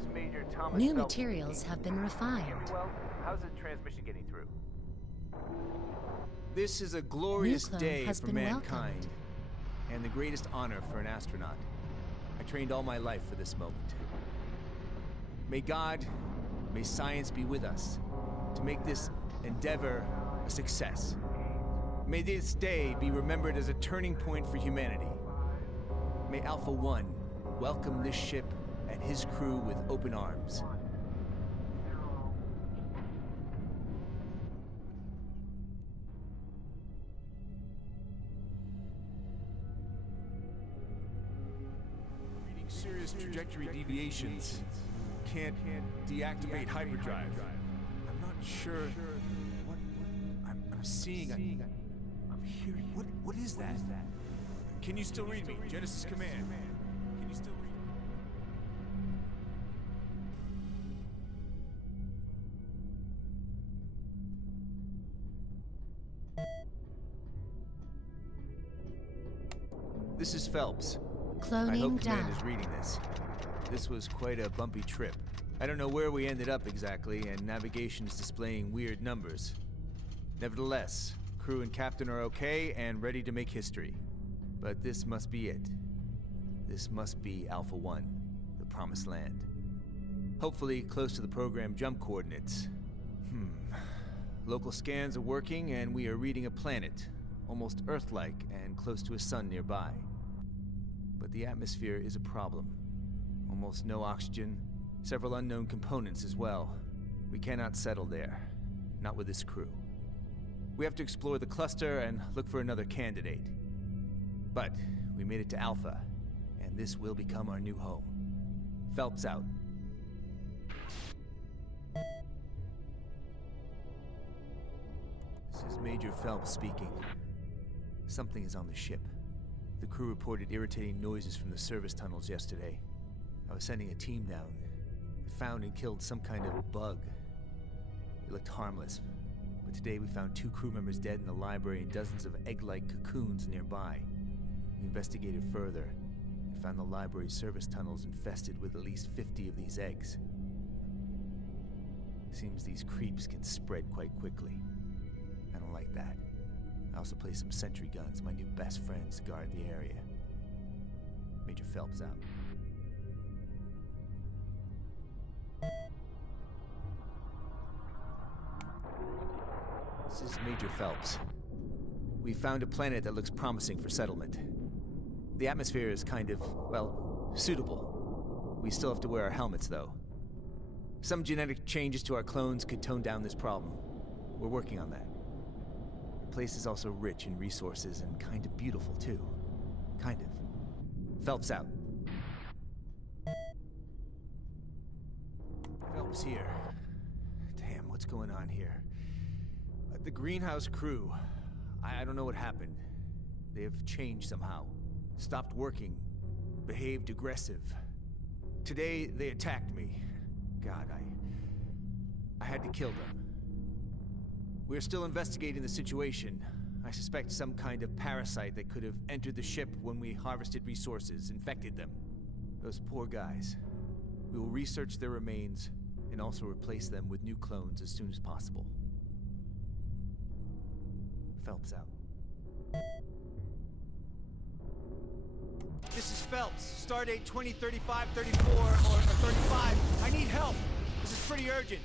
is Major Thomas New Phelps materials speaking. have been Hear me refined. well? How's the transmission getting through? This is a glorious clone day has for been mankind, welcomed. and the greatest honor for an astronaut. I trained all my life for this moment. May God, may science be with us to make this endeavor a success. May this day be remembered as a turning point for humanity. May Alpha One welcome this ship and his crew with open arms. Reading serious trajectory deviations. Can't deactivate hyperdrive. I'm not sure what I'm seeing. I'm hearing. What is that? Can you still read me? Genesis command. Can you still read me? This is Phelps. I Cloning hope Command down. is reading this. This was quite a bumpy trip. I don't know where we ended up exactly, and navigation is displaying weird numbers. Nevertheless, crew and captain are okay and ready to make history. But this must be it. This must be Alpha One, the promised land. Hopefully close to the program jump coordinates. Local scans are working, and we are reading a planet, almost Earth-like and close to a sun nearby. But the atmosphere is a problem. Almost no oxygen, several unknown components as well. We cannot settle there, not with this crew. We have to explore the cluster and look for another candidate. But we made it to Alpha, and this will become our new home. Phelps out. This is Major Phelps speaking. Something is on the ship. The crew reported irritating noises from the service tunnels yesterday. I was sending a team down. They found and killed some kind of bug. It looked harmless, but today we found 2 crew members dead in the library and dozens of egg-like cocoons nearby. We investigated further and found the library's service tunnels infested with at least 50 of these eggs. Seems these creeps can spread quite quickly. I don't like that. I also placed some sentry guns, my new best friends, to guard the area. Major Phelps out. This is Major Phelps. We found a planet that looks promising for settlement. The atmosphere is kind of, well, suitable. We still have to wear our helmets, though. Some genetic changes to our clones could tone down this problem. We're working on that. The place is also rich in resources and kind of beautiful, too. Kind of. Phelps out. Phelps here. Damn, what's going on here? The greenhouse crew. I don't know what happened. They have changed somehow. Stopped working. Behaved aggressive. Today, they attacked me. God, I had to kill them. We're still investigating the situation. I suspect some kind of parasite that could have entered the ship when we harvested resources, infected them. Those poor guys. We will research their remains and also replace them with new clones as soon as possible. Phelps out. This is Phelps, stardate 2035-34 or 35. I need help. This is pretty urgent.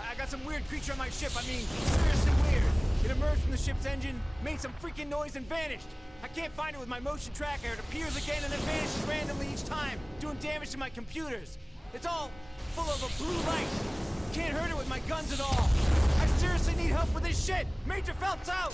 I got some weird creature on my ship. I mean, seriously weird. It emerged from the ship's engine, made some freaking noise, and vanished. I can't find it with my motion tracker. It appears again and then vanishes randomly each time, doing damage to my computers. It's all full of a blue light. Can't hurt it with my guns at all. I seriously need help with this shit. Major Phelps out!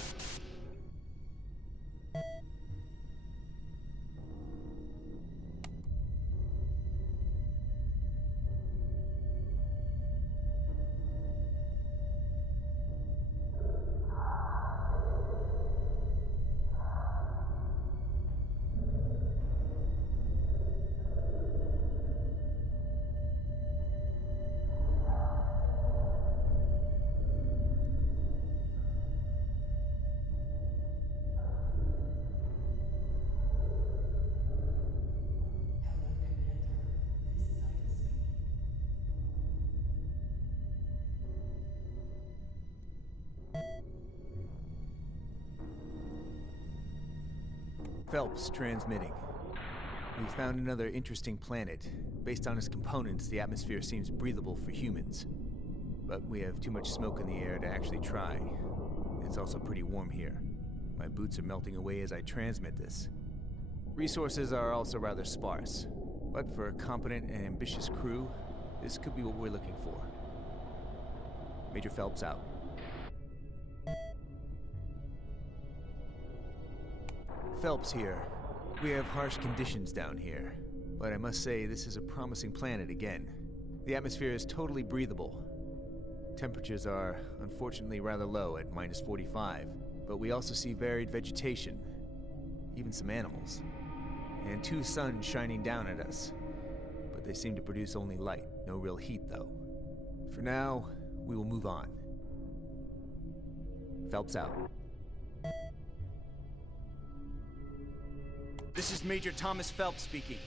Phelps transmitting. We found another interesting planet. Based on its components, the atmosphere seems breathable for humans. But we have too much smoke in the air to actually try. It's also pretty warm here. My boots are melting away as I transmit this. Resources are also rather sparse. But for a competent and ambitious crew, this could be what we're looking for. Major Phelps out. Phelps here. We have harsh conditions down here, but I must say this is a promising planet again. The atmosphere is totally breathable. Temperatures are, unfortunately, rather low at -45, but we also see varied vegetation, even some animals, and 2 suns shining down at us. But they seem to produce only light, no real heat though. For now, we will move on. Phelps out. This is Major Thomas Phelps speaking,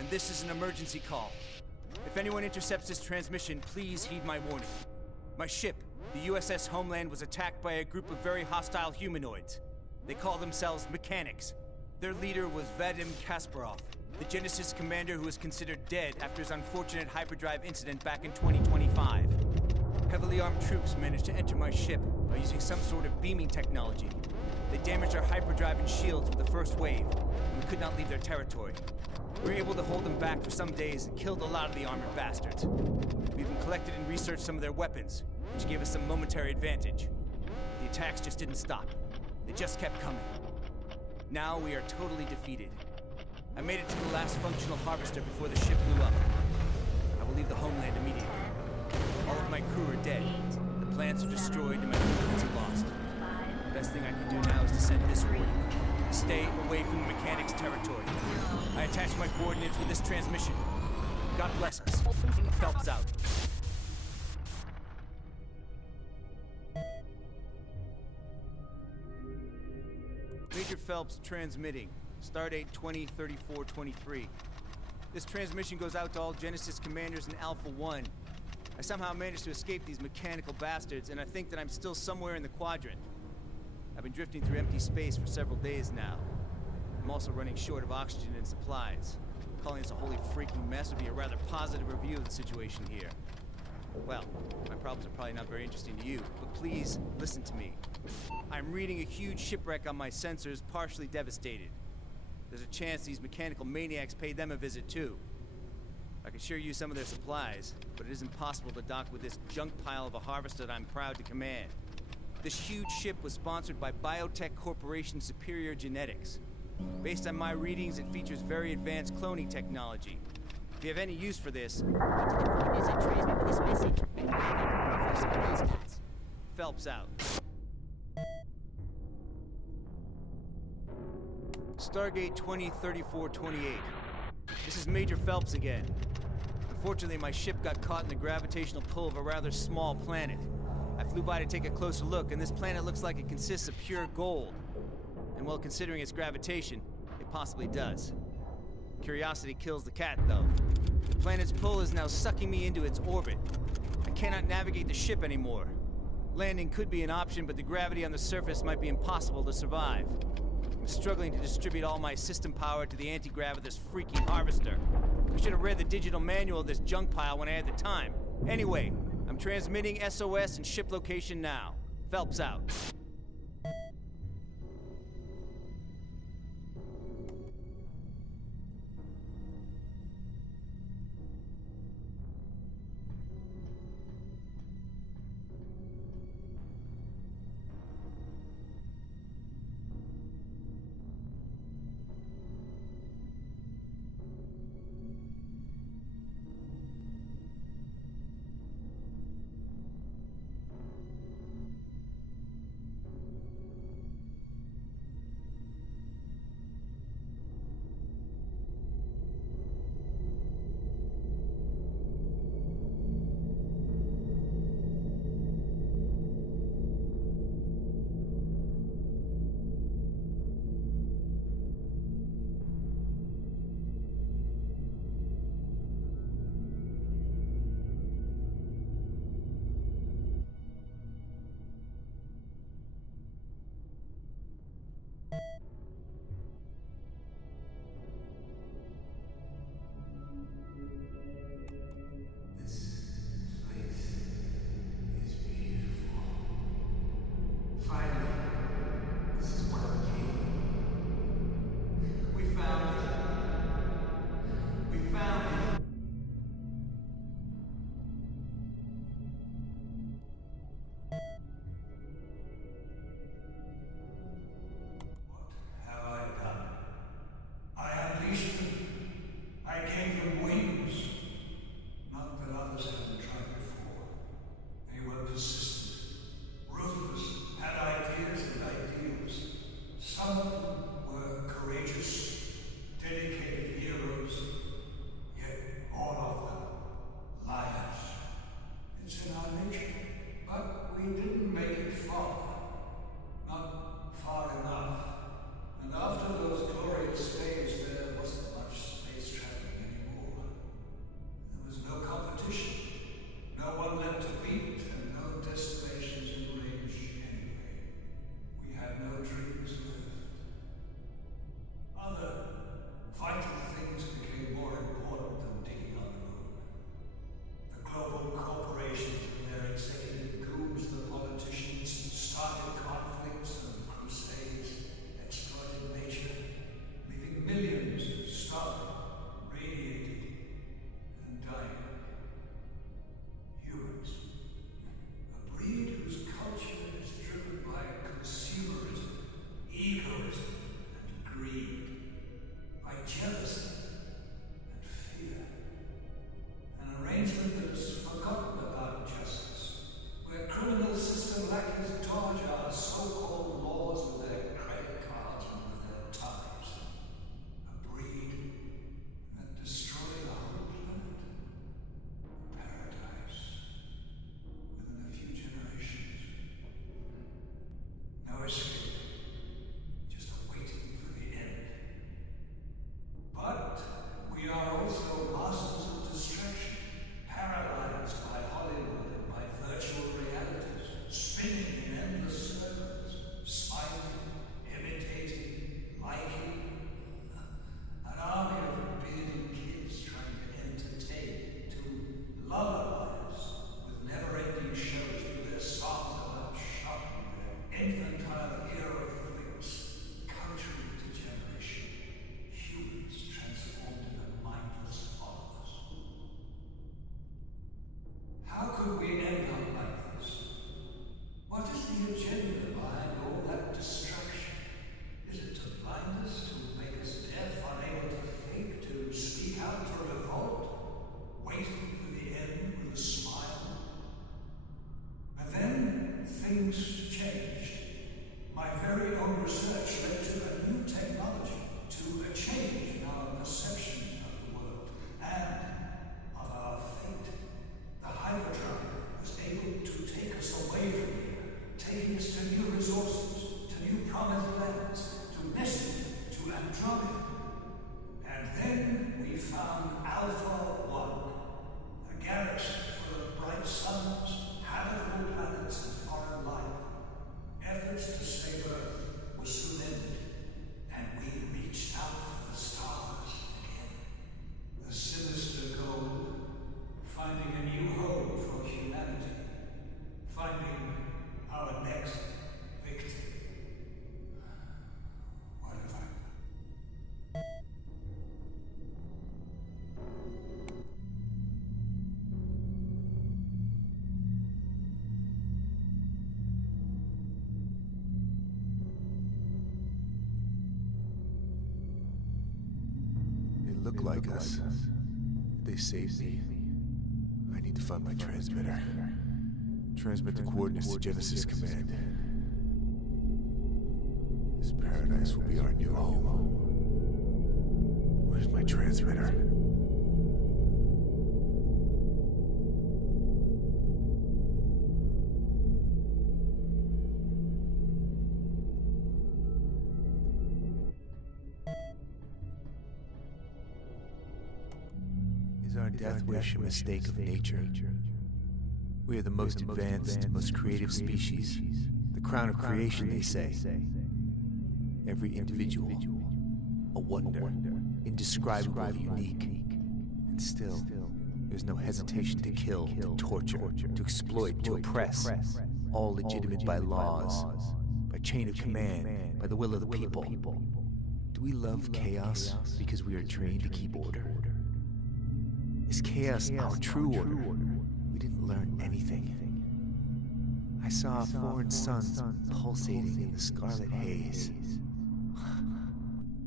and this is an emergency call. If anyone intercepts this transmission, please heed my warning. My ship, the USS Homeland, was attacked by a group of very hostile humanoids. They call themselves mechanics. Their leader was Vadim Kasparov, the Genesis commander who was considered dead after his unfortunate hyperdrive incident back in 2025. Heavily armed troops managed to enter my ship by using some sort of beaming technology. They damaged our hyperdrive and shields with the first wave, and we could not leave their territory. We were able to hold them back for some days and killed a lot of the armored bastards. We even collected and researched some of their weapons, which gave us some momentary advantage. The attacks just didn't stop. They just kept coming. Now we are totally defeated. I made it to the last functional harvester before the ship blew up. I will leave the Homeland immediately. All of my crew are dead. The plants are destroyed and my components are lost. The best thing I can do now is to send this warning. Stay away from the mechanics' territory. I attach my coordinates with this transmission. God bless us. Phelps out. Major Phelps transmitting. Stardate 203423. This transmission goes out to all Genesis commanders in Alpha 1. I somehow managed to escape these mechanical bastards, and I think that I'm still somewhere in the quadrant. I've been drifting through empty space for several days now. I'm also running short of oxygen and supplies. Calling this a holy freaking mess would be a rather positive review of the situation here. Well, my problems are probably not very interesting to you, but please listen to me. I'm reading a huge shipwreck on my sensors, partially devastated. There's a chance these mechanical maniacs paid them a visit too. I can sure use some of their supplies, but it isn't possible to dock with this junk pile of a harvester that I'm proud to command. This huge ship was sponsored by biotech corporation Superior Genetics. Based on my readings, it features very advanced cloning technology. If you have any use for this, transmit this message before someone else does. Phelps out. Stargate 203428. This is Major Phelps again. Unfortunately, my ship got caught in the gravitational pull of a rather small planet. I flew by to take a closer look, and this planet looks like it consists of pure gold. And well, considering its gravitation, it possibly does. Curiosity kills the cat, though. The planet's pull is now sucking me into its orbit. I cannot navigate the ship anymore. Landing could be an option, but the gravity on the surface might be impossible to survive. I'm struggling to distribute all my system power to the anti-grav of this freaking harvester. I should have read the digital manual of this junk pile when I had the time. Anyway, I'm transmitting SOS and ship location now. Phelps out. look like us. They saved me. I need to find my transmitter. Transmit the coordinates to Genesis Command. This paradise will be our new home. Where's my transmitter? Is our death wish a mistake of nature? We are the most advanced, most creative species. The crown of creation, they say. Every individual, a wonder, indescribably unique. And still, there's no hesitation to kill, to torture, to exploit, to oppress. All legitimate by laws, by chain of command, by the will of the people. Do we love chaos because we are trained to keep order? Is chaos our true order? We didn't learn anything. I saw a foreign sun pulsating in the scarlet haze.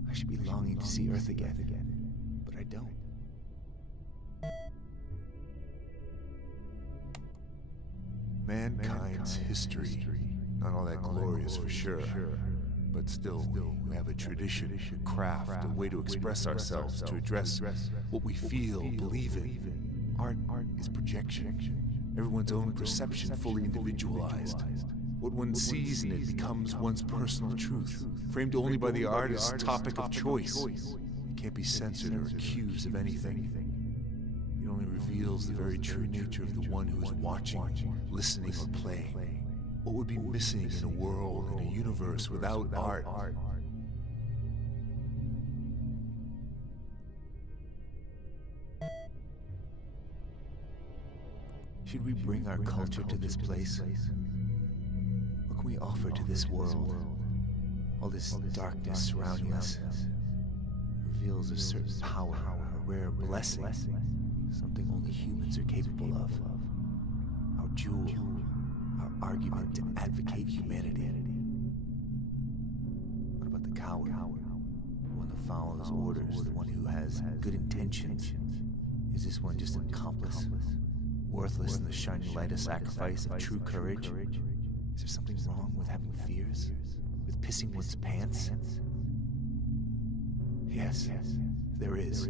I should be longing to see Earth again, but I don't. Mankind's history, not all that glorious for sure, but still, we have a tradition, a craft, a way to express ourselves, to address what we feel, believe in. Art is projection, everyone's own perception fully individualized. What one sees in it becomes one's personal truth, framed only by the artist's topic of choice. It can't be censored or accused of anything. It only reveals the very true nature of the one who is watching, listening, or playing. What would be missing in a world, in a universe without art? Should we bring our culture to this place? What can we offer to this world? All this darkness surrounding us reveals a certain power, a rare blessing, something only humans are capable of. Our jewel, our argument to advocate humanity. What about the coward? The one that follows orders, the one who has good intentions. Is this one just an accomplice? Worthless in the shining light of sacrifice of true courage? Is there something wrong with having fears? With pissing one's pants? Yes, there is.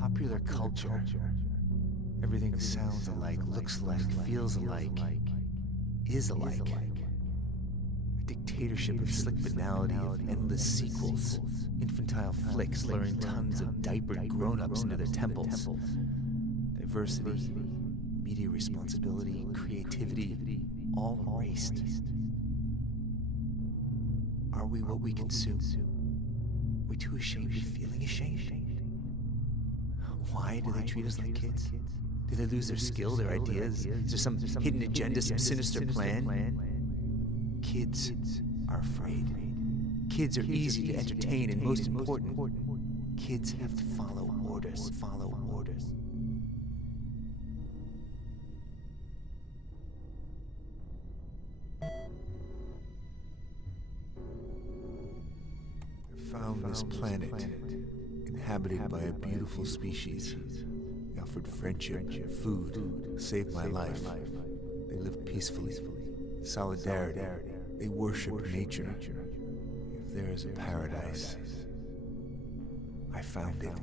Popular culture. Everything sounds alike, looks alike, feels alike, is alike. A dictatorship of slick banality, of endless sequels. Infantile flicks luring tons of diapered grown-ups into their temples. Diversity, media responsibility, creativity, all erased. Are we what we consume? Are we too ashamed of feeling ashamed? Why do they treat us like kids? Do they lose their skill, their ideas? Is there some hidden agenda, some sinister plan? Kids are afraid. Kids are easy to entertain, and most important, kids have to follow orders, I found this planet, inhabited by a beautiful species. They offered friendship, food, saved my life. They lived peacefully, solidarity. They worship nature. If there is a paradise, I found it.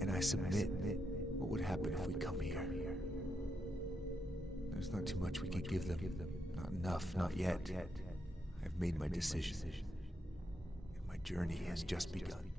And I submit. What would happen if we come here? There's not too much we could give them. Not enough, not yet. I've made my decision. And my journey has just begun.